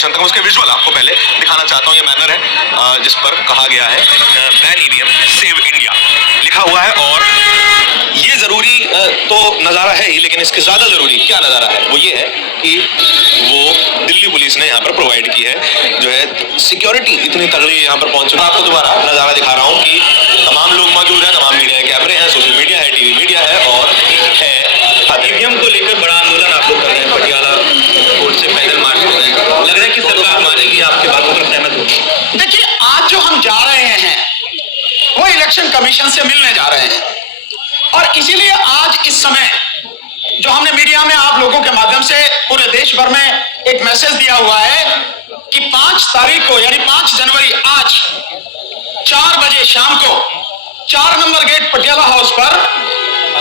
Commission तक। उसके visual आपको पहले दिखाना चाहता हूँ। ये बैनर है जिस पर कहा गया है बैन ईवीएम सेव इंडिया लिखा हुआ है। और ये जरूरी तो नजारा है ही, लेकिन इसके ज्यादा जरूरी क्या नजारा है वो ये है कि वो दिल्ली पुलिस ने यहाँ पर प्रोवाइड की है जो है सिक्योरिटी इतनी तगड़ी यहाँ पर पहुंची। मैं आपको दोबारा नजारा दिखा रहा हूँ कि तमाम लोग मौजूद हैं, तमाम मीडिया कैमरे हैं, सोशल मीडिया है, टीवी मीडिया है और है ईवीएम को लेकर बड़ा आंदोलन आप लोग कर रहे हैं। पटियाला कोर्ट से पैदल मार्च कर रहे हैं। लग रहा है कि सरकार मानेगी, आपकी बातों पर सहमत हो? देखिए, आज जो हम जा रहे हैं वो इलेक्शन कमीशन से मिलने जा रहे हैं और इसीलिए आज इस समय जो हमने मीडिया में आप लोगों के माध्यम से पूरे देश भर में एक मैसेज दिया हुआ है कि 5 तारीख को यानी 5 जनवरी आज 4 बजे शाम को 4 नंबर गेट पटियाला हाउस पर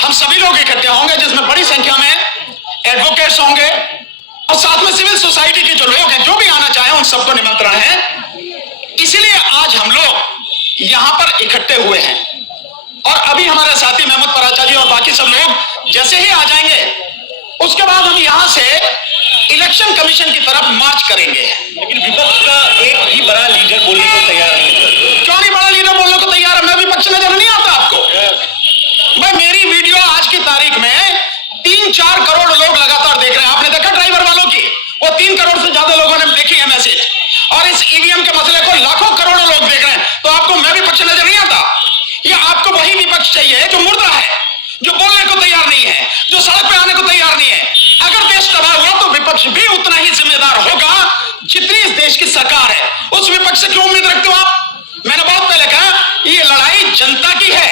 हम सभी लोग इकट्ठे होंगे, जिसमें बड़ी संख्या में एडवोकेट्स होंगे और साथ में सिविल सोसाइटी के जो लोग हैं, जो भी आना चाहे उन सबको निमंत्रण है। इसीलिए आज हम लोग यहां पर इकट्ठे हुए हैं और अभी हमारे साथी महमूद पराचा जी और बाकी सब लोग जैसे ही आ जाएंगे उसके बाद हम यहां से इलेक्शन कमीशन की तरफ मार्च करेंगे। लेकिन विपक्ष का एक भी बड़ा लीडर बोलने को तैयार नहीं है। क्यों नहीं बड़ा लीडर बोलने को तैयार है? मैं विपक्ष नजर नहीं आता आपको? मैं मेरी वीडियो आज की तारीख में 3-4 करोड़ लोग लगातार देख रहे हैं। आपने देखा ड्राइवर वालों की, वो 3 करोड़ से ज्यादा लोगों ने देखी है मैसेज। और इस ईवीएम के मसले को लाखों करोड़ों लोग देख रहे हैं। तो आपको मैं विपक्ष नजर नहीं आता? ये आपको वही विपक्ष चाहिए जो मुर्दा है, जो बोलने को तैयार नहीं है, जो सड़क पे आने को तैयार नहीं है। अगर देश तबाह हुआ तो विपक्ष भी उतना ही जिम्मेदार होगा जितनी इस देश की सरकार है। उस विपक्ष से क्यों उम्मीद रखते हो आप? मैंने बहुत पहले कहा, ये लड़ाई जनता की है,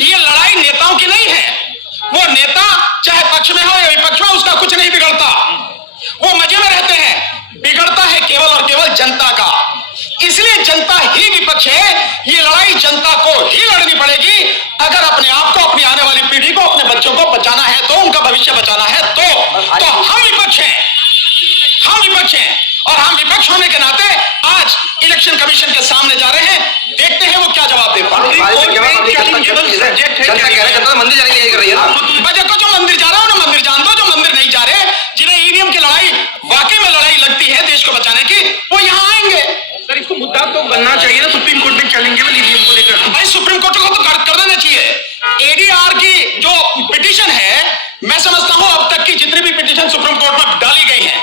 ये लड़ाई नेताओं की नहीं है। वो नेता चाहे पक्ष में हो या विपक्ष में, उसका कुछ नहीं बिगड़ता, वो मजे में रहते हैं। बिगड़ता है केवल और केवल जनता का। इसलिए जनता ही विपक्ष है। ये लड़ाई जनता को ही लड़नी पड़ेगी अगर अपने आप को, अपनी आने वाली पीढ़ी को, अपने बच्चों को बचाना है, तो उनका भविष्य बचाना है तो हम विपक्ष हैं, हम विपक्ष हैं। और हम विपक्ष होने के नाते आज इलेक्शन कमीशन के सामने जा रहे हैं। देखते हैं वो क्या जवाब दे पाते हैं। मंदिर जाने के लिए कर रही है। बजट को जो मंदिर जा रहा है उन्हें मंदिर जान दो, जो मंदिर नहीं जा रहे, जिन्हें ईवीएम की लड़ाई वाकई में लड़ाई लगती है देश को बचाने की, वो यहाँ आएंगे। सर, इसको मुद्दा तो बनना चाहिए ना, सुप्रीम कोर्ट में चलेंगे ईवीएम को लेकर। भाई सुप्रीम कोर्ट को तो कर देना चाहिए। एडीआर की जो पिटीशन है, मैं समझता हूं अब तक की जितनी भी पिटीशन सुप्रीम कोर्ट में डाली गई है,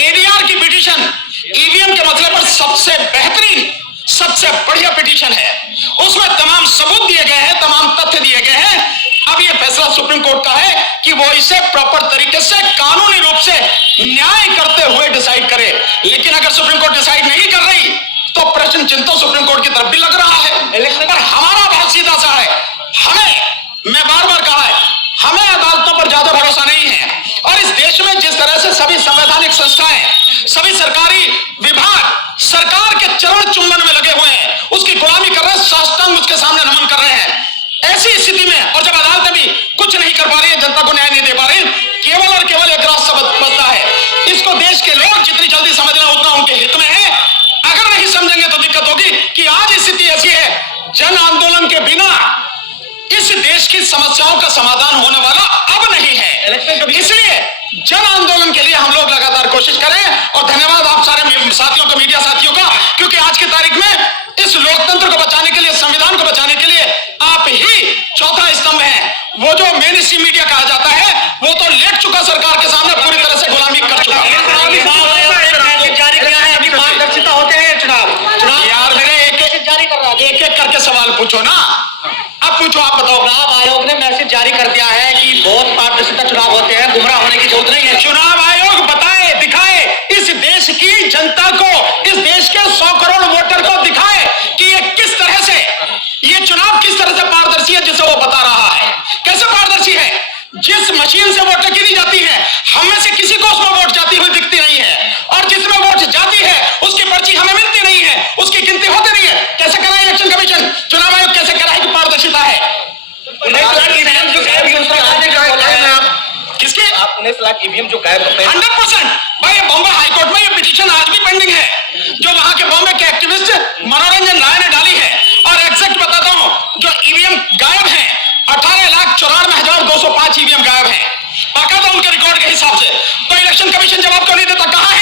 एडीआर की पिटीशन ईवीएम के मसले पर सबसे बेहतरीन, सबसे बढ़िया पिटीशन है। उसमें तमाम सबूत दिए गए हैं, तमाम तथ्य दिए गए हैं। अब यह फैसला सुप्रीम कोर्ट का है कि वो इसे प्रॉपर तरीके से, कानूनी रूप से न्याय करते हुए डिसाइड करे। लेकिन अगर सुप्रीम कोर्ट डिसाइड नहीं कर रही तो प्रश्न चिन्ह तो सुप्रीम कोर्ट की तरफ भी लग रहा है। पर हमारा बहुत सीधा सा है, मैं बार बार कहा है, हमें अदालतों पर ज्यादा भरोसा नहीं है। और इस देश में जिस तरह से सभी संवैधानिक संस्थाएं, सभी सरकारी विभाग सरकार के चरण चुंबन में लगे हुए हैं, उसकी गुलामी कर रहे हैं, साष्टांग उसके सामने नमन कर रहे हैं। ऐसी स्थिति में और जब अदालतें भी कुछ नहीं कर पा रही है, जनता को न्याय नहीं दे पा रही, केवल और केवल एक रास्ता बचता है। इसको देश के लोग जितनी जल्दी समझ लें उतना उनके हित में है। अगर नहीं समझेंगे तो दिक्कत होगी कि आज स्थिति ऐसी है, जन आंदोलन के बिना इस देश की समस्याओं का समाधान होने वाला अब नहीं है। इसलिए जन आंदोलन के लिए हम लोग लगातार कोशिश करें। और धन्यवाद आप सारे साथियों को, मीडिया साथियों का, क्योंकि आज की तारीख में इस लोकतंत्र को बचाने के लिए, संविधान को बचाने के लिए आप ही चौथा स्तंभ है। वो जो मेन स्ट्रीम मीडिया कहा जाता है, वो तो लेट चुका सरकार के सामने, पूरी तरह से गुलामी कर चुका है। अभी पारदर्शिता होते हैं चुनाव यार मेरे एक करके सवाल पूछो ना। अब पूछो, आप बताओ। चुनाव आयोग ने मैसेज जारी कर दिया है कि बहुत पारदर्शिता चुनाव होते हैं, गुमराह होने की जरूरत नहीं है। चुनाव आयोग बताए, दिखाए इस देश की जनता को, इस देश के 100 करोड़ वोटर को दिखाए कि ये किस तरह से, ये चुनाव किस तरह से पारदर्शी है, जिसे वो बता रहा है। कैसे पारदर्शी है? जिस मशीन से वोट गिनी जाती है, हम में से किसी को उसमें वोट जाती हुई दिखती नहीं है, और जिसमें वोट जाती है उसकी पर्ची हमें मिलती नहीं है, उसकी गिनती होती नहीं है। कैसे करा इलेक्शन कमीशन, चुनाव आयोग कैसे करा है कि पारदर्शिता है? किसकी? 19 लाख ईवीएम जो गायब 100%। भाई बॉम्बे हाईकोर्ट में ये पिटीशन आज भी पेंडिंग है, जो वहां के बॉम्बे के एक्टिविस्ट मनोरंजन राय ने डाली है। और एग्जैक्ट बताता हूं, जो ईवीएम गायब है 18,94,205 ईवीएम गायब है, बाकायदा उनके रिकॉर्ड के हिसाब से। तो इलेक्शन कमीशन जवाब क्यों नहीं देता? कहां है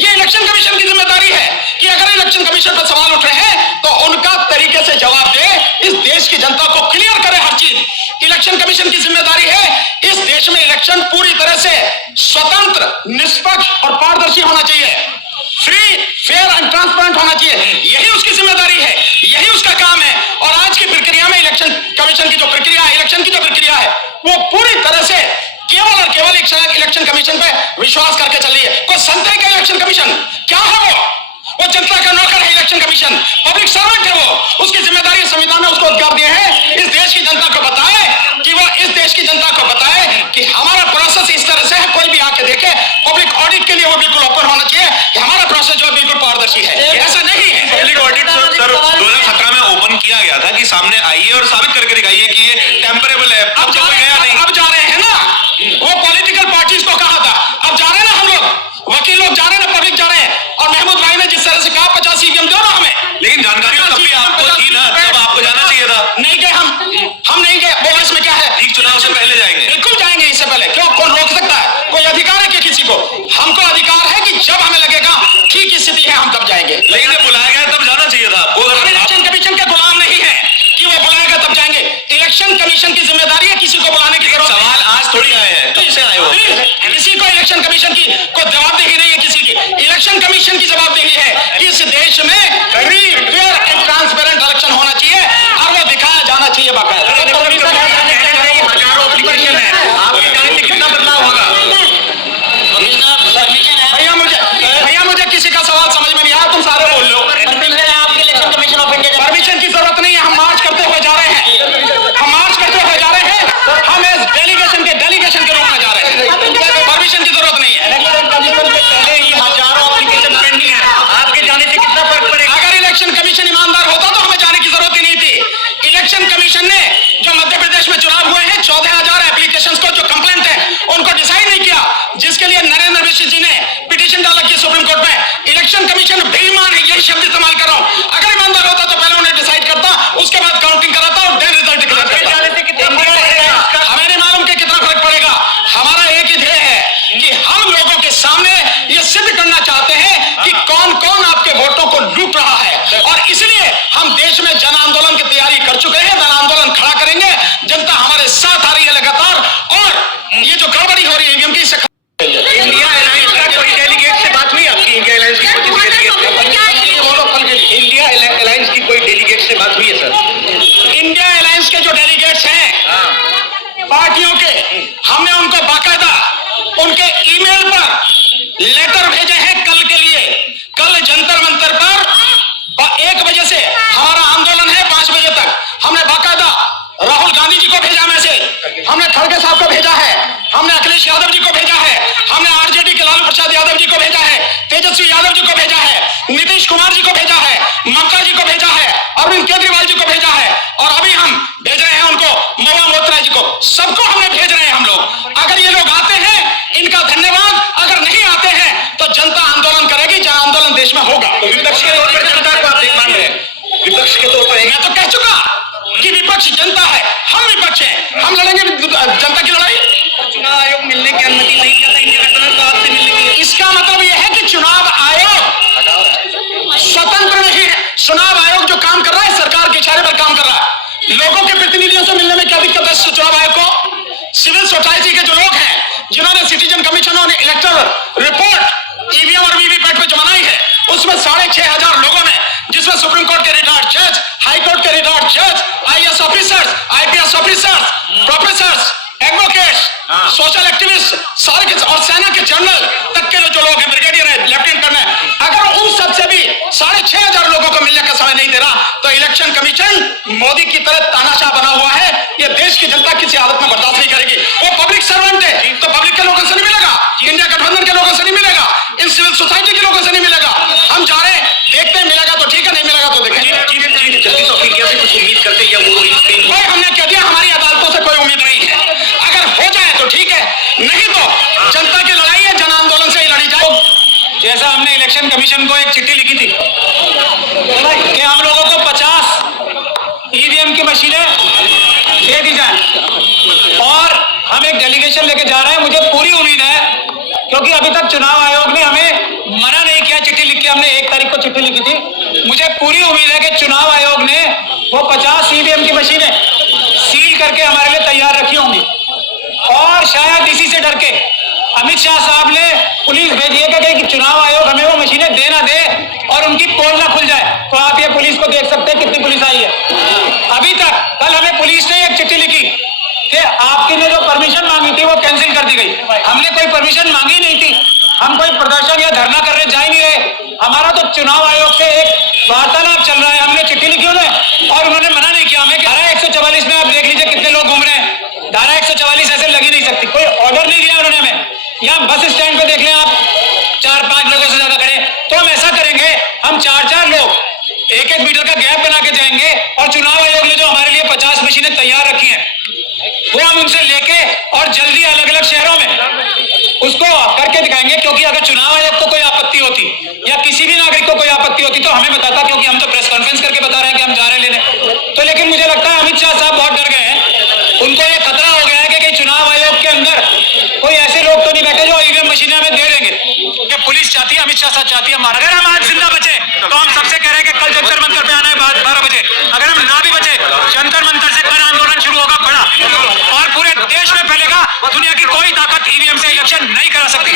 ये इलेक्शन इलेक्शन कमीशन की जिम्मेदारी है कि अगर इलेक्शन कमीशन पर सवाल उठ रहे हैं तो उनका तरीके से जवाब दे, इस देश की जनता को क्लियर करे हर चीज। इलेक्शन कमीशन की जिम्मेदारी है इस देश में इलेक्शन पूरी तरह से स्वतंत्र, निष्पक्ष और पारदर्शी होना चाहिए, फ्री, फेयर एंड ट्रांसपेरेंट होना चाहिए। यही उसकी जिम्मेदारी है, यही उसका काम है। और आज की प्रक्रिया में इलेक्शन कमीशन की जो प्रक्रिया है, इलेक्शन की जो प्रक्रिया है, वो पूरी तरह से केवल और केवल इलेक्शन कमीशन पे विश्वास करके चल रही है। कोई संदेह का इलेक्शन कमीशन क्या है? वो जनता का नौकर है। इलेक्शन कमीशन पब्लिक सर्वेंट है। वो उसकी जिम्मेदारी संविधान ने उसको अधिकार दिए हैं, इस देश की जनता को बताए कि वो इस देश की जनता को बताए कि हमारा प्रोसेस इस तरह से है। कोई भी आके देखे, पब्लिक ऑडिट के लिए वो बिल्कुल ओपन होना चाहिए कि हमारा प्रोसेस जो है बिल्कुल पारदर्शी है। ऐसा नहीं है। पब्लिक ऑडिट सर 2017 में ओपन किया गया था कि सामने आइए और साबित करके दिखाइए कि ये टेम्परेबल है। अब जा रहे हैं ना, वो पॉलिटिकल पार्टीज को कहा था, अब जा रहे हैं ना हम लोग, वकील लोग जा रहे हैं ना, पब्लिक जा रहे हैं। और महमूद भाई ने जिस तरह से कहा 50 ईवीएम दो ना हमें, लेकिन जानकारी तब भी आपको थी ना, तब आपको जाना चाहिए था। नहीं गए हम नहीं गए। वो इसमें क्या है, ठीक चुनाव से पहले जाएंगे, बिल्कुल जाएंगे। इससे पहले क्यों, कौन रोक सकता है? कोई अधिकार है कि किसी को? हमको अधिकार है कि जब हमें लगेगा ठीक स्थिति है हम तब जाएंगे। लेकिन जब बुलाया गया तब जाना चाहिए था आपको। हम इलेक्शन कमीशन के गुलाम नहीं है कि वो बुलाएगा तब जाएंगे। इलेक्शन कमीशन की जिम्मेदारी है किसी को बुलाने की जरूरत। सवाल आज थोड़ी आए हैं, कब से आए हो? किसी को इलेक्शन कमीशन की कोई जवाबदेही नहीं है। किसी की इलेक्शन कमीशन की जवाबदेही है कि इस देश में free, fair and transparent election होना चाहिए और वो दिखाया जाना चाहिए बाकायदा। हजारों एप्लीकेशन है, आपके जाने से कितना बदलाव होगा? भैया मुझे किसी का सवाल समझ में नहीं आया, तुम सारे बोल लो। परमिशन की जरूरत नहीं है। हम मार्च करते हुए जा रहे हैं, हम इस डेलीगेशन के रूप में जा रहे हैं। परमिशन की जरूरत नहीं है। पहले ही हजारों एप्लीकेशन पेंडिंग है, आपके जाने से कितना फर्क पड़ेगा? अगर इलेक्शन कमीशन ईमानदार होता तो हमें जाने की जरूरत ही नहीं थी। इलेक्शन कमीशन ने जो मध्य प्रदेश में चुनाव हुए हैं, 14,000 एप्लीकेशन को जो कंप्लेंट है उनको डिसाइड नहीं किया, जिसके लिए नरेंद्र मिश्र जी ने पिटीशन डाला कि सुप्रीम कोर्ट में। इलेक्शन कमीशन बेईमान है, यही शब्द इस्तेमाल कर रहा हूं। अगर ईमानदार होता तो पहले उन्हें डिसाइड करता, उसके बाद काउंटिंग कराता और देन रिजल्ट डिक्लेयर करता। हमें नहीं मालूम कि कितना फर्क पड़ेगा। हमारा एक ही ध्येय है कि हम लोगों के सामने ये सिद्ध करना चाहते हैं कि कौन कौन आपके वोटों को लूट रहा है। और इसलिए हम देश में जन आंदोलन की तैयारी कर चुके हैं। जन आंदोलन खड़ा करेंगे, जनता हमारे साथ आ रही है लगातार। और ये जो गड़बड़ी हो रही है ईवीएम की, इससे इंडिया अलायंस का कोई डेलीगेट से बात हुई आपकी? इंडिया अलायंस की कोई डेलीगेट से बात हुई है सर? इंडिया अलायंस के जो डेलीगेट्स हैं पार्टियों के, हमने उनको बाकायदा उनके ईमेल पर लेटर भेजे हैं कल के लिए। कल जंतर मंतर पर 1 बजे से हमारा आंदोलन है, 5 बजे तक। हमने बाकायदा राहुल गांधी जी को भेजा मैसेज, हमने खड़गे साहब को भेजा है, हमने अखिलेश यादव जी को भेजा है, हमने आरजेडी के लालू प्रसाद यादव जी को भेजा है, तेजस्वी यादव जी को भेजा है, नीतीश कुमार जी को भेजा है, ममता जी को भेजा है, अरविंद केजरीवाल जी को भेजा है, और अभी हम भेज रहे हैं उनको, महुआ मोत्रा जी को। सबको हमने भेज रहे हैं हम लोग। अगर ये लोग आते हैं, इनका धन्यवाद। अगर नहीं आते हैं तो जनता आंदोलन करेगी, जन आंदोलन देश में होगा। तो विपक्ष के तौर पर जनता को आप मान रहे हैं? विपक्ष के तौर पर मैं तो कह चुका कि विपक्ष जनता है, हम विपक्ष हैं, हम लड़ेंगे जनता की लड़ाई। चुनाव आयोग मिलने की अनुमति नहीं देता इंडिया गठबंधन को आपसे मिलने के लिए। इसका मतलब यह है कि चुनाव आयोग स्वतंत्र नहीं है। चुनाव आयोग जो काम कर रहा है सरकार के इशारे पर काम कर रहा है। लोगों के प्रतिनिधियों से मिलने में क्या दिक्कत है चुनाव आयोग को? सिविल सोसाइटी के जो लोग हैं, जिन्होंने सिटीजन कमीशन और इलेक्टोरल रिपोर्ट ईवीएम और वीवीपैट पे जो बनाई है, उसमें 6,500 लोगों ने, जिसमें सुप्रीम कोर्ट के रिटायर्ड जज, हाई कोर्ट के रिटायर्ड जज, IAS officers, IPS officers, professors, advocates, social activist, सारे के और सेना के जनरल तक के जो लोग हैं, ब्रिगेडियर है, लेफ्टिनेंट कर्नल, अगर उन सबसे भी 6,500 लोगों को मिलने का समय नहीं दे रहा, तो इलेक्शन कमीशन मोदी की तरह तानाशाह बना हुआ है। ये देश की जनता किसी हालत में बर्दाश्त नहीं करेगी। वो पब्लिक सर्वेंट है तो पब्लिक के लोगों से नहीं मिलेगा, इंडिया गठबंधन के लोगों से नहीं मिलेगा, इन सिविल सोसाइटी के लोगों से नहीं मिलेगा। हम जा रहे हैं, देखते हैं, मिलेगा तो ठीक है, नहीं मिलेगा तो देखेंगे। जस्टिस ऑफ इंडिया से कुछ उम्मीद करते हैं? वो हमने कह दिया, हमारी अदालतों से कोई उम्मीद नहीं है। अगर हो जाए तो ठीक है, नहीं तो जनता की लड़ाई है, जन आंदोलन से ही लड़ी जाए। जैसा हमने इलेक्शन कमीशन को एक चिट्ठी लिखी थी कि हम लोगों को 50 ईवीएम की मशीनें दे दी जाए, और हम एक डेलीगेशन लेके जा रहे हैं। मुझे पूरी उम्मीद है क्योंकि अभी तक चुनाव आयोग ने हमें मना नहीं किया। चिट्ठी लिख के हमने 1 तारीख को चिट्ठी लिखी थी। मुझे पूरी उम्मीद है कि चुनाव आयोग ने वो 50 ईवीएम की मशीनें सील करके हमारे लिए तैयार रखी होंगी, और शायद इसी से डर के अमित शाह साहब ने पुलिस भेजी है कि चुनाव आयोग हमें वो मशीनें दे ना दे और उनकी पोल ना खुल जाए। तो आप ये पुलिस को देख सकते हैं कितनी पुलिस आई है। अभी तक कल हमें पुलिस ने एक चिट्ठी लिखी कि आपकी ने जो परमिशन मांगी थी वो कैंसिल कर दी गई। हमने कोई परमिशन मांगी नहीं थी, हम कोई प्रदर्शन या धरना करने जा ही नहीं रहे। हमारा तो चुनाव आयोग से एक वार्तालाप चल रहा है। हमने चिट्ठी लिखी उन्हें और उन्होंने मना नहीं किया हमें। धारा 144 में आप देख लीजिए कितने लोग घूम रहे हैं। धारा 144 ऐसे लगी नहीं सकती, कोई ऑर्डर नहीं दिया उन्होंने हमें। यहाँ बस स्टैंड पे देख लें आप, 4-5 लोगों से ज्यादा खड़े। तो हम ऐसा करेंगे, हम 4-4 लोग 1-1 मीटर का गैप बना के जाएंगे और चुनाव आयोग ने जो हमारे लिए 50 मशीनें तैयार रखी हैं वो हम उनसे लेके और जल्दी अलग अलग शहरों में उसको करके दिखाएंगे। क्योंकि अगर चुनाव आयोग को कोई आपत्ति होती या किसी भी नागरिक को कोई आपत्ति होती तो हमें बताता, क्योंकि हम तो प्रेस कॉन्फ्रेंस करके बता रहे हैं कि हम जा रहे हैं लेने। तो लेकिन मुझे लगता है अमित शाह साहब बहुत डर गए हैं। उनको ये खतरा हो गया है कि कहीं चुनाव आयोग के अंदर कोई ऐसे लोग तो नहीं बैठे जो ईवीएम मशीनें हमें दे देंगे। कि पुलिस चाहती है, अमित शाह साहब चाहती है हमारा। अगर हम आज जिंदा बचे तो हम सबसे कह रहे हैं कि कल जंतर मंतर पे आना है 12 बजे। अगर हम ना भी बचे, जंतर मंतर से कल आंदोलन शुरू होगा बड़ा, और पूरे देश में फैलेगा। दुनिया की कोई ताकत ईवीएम से इलेक्शन नहीं करा सकती।